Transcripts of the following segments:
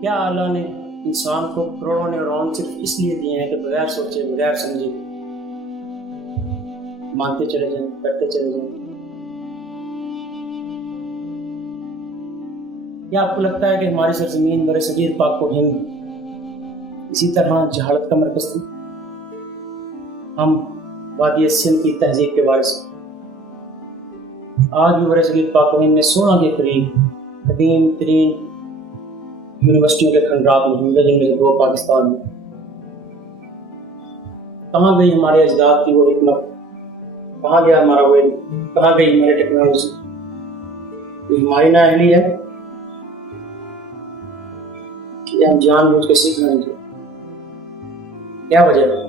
क्या अल्लाह ने इंसान को करोड़ों न्यूरॉन सिर्फ इसलिए दिए हैं कि बगैर सोचे बगैर समझे मानते चले जाएं, करते चले जाएं? क्या आपको लगता है कि हमारी सरजमीन बर सगीर पाक को हिंद इसी तरह जहालत का मरकज थी? हम वादी सिंध की तहजीब के वारिस आज भी बर सगीर पाक को हिंद में 16 के करीब कदीम तरीन यूनिवर्सिटियों के खंडरात मौजूद है, जिनमें से 2 पाकिस्तान में। कहाँ गई हमारे अजदाद की वो हिकमत? कहाँ गया हमारा वो इल्म? कहाँ गई हमारी टेक्नोलॉजी? ये हमारी नाअहली है कि हम जानबूझ के सीख रहे हैं? क्या वजह है?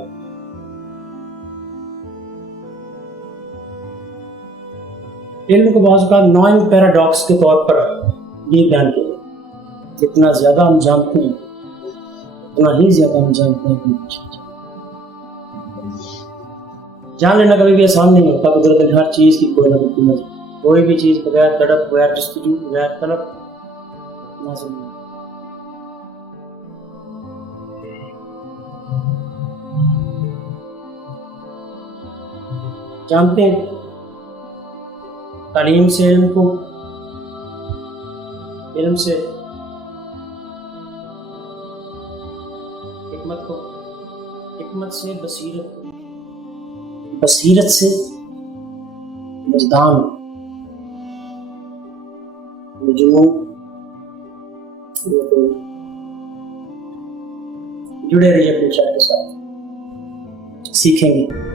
इल्म को बाज़ का नॉइंग पैराडॉक्स के तौर पर ये बयान किया, जितना ज्यादा हम जानते हैं उतना ही ज्यादा हम जानते हैं। जान लेना कभी भी आसान नहीं होता। कुदरत ने हर चीज की कोई ना कोई कीमत, कोई भी चीज बगैर तड़प, बगैर जस्तजू, बगैर तलब नाज़िल नहीं। जानते हैं तालीम से इल्म को, इल्म से हिकमत को, हिकमत से बसीरत को, बसीरत से वजदान, जुड़े रहिए अपने शायर के साथ, सीखेंगे।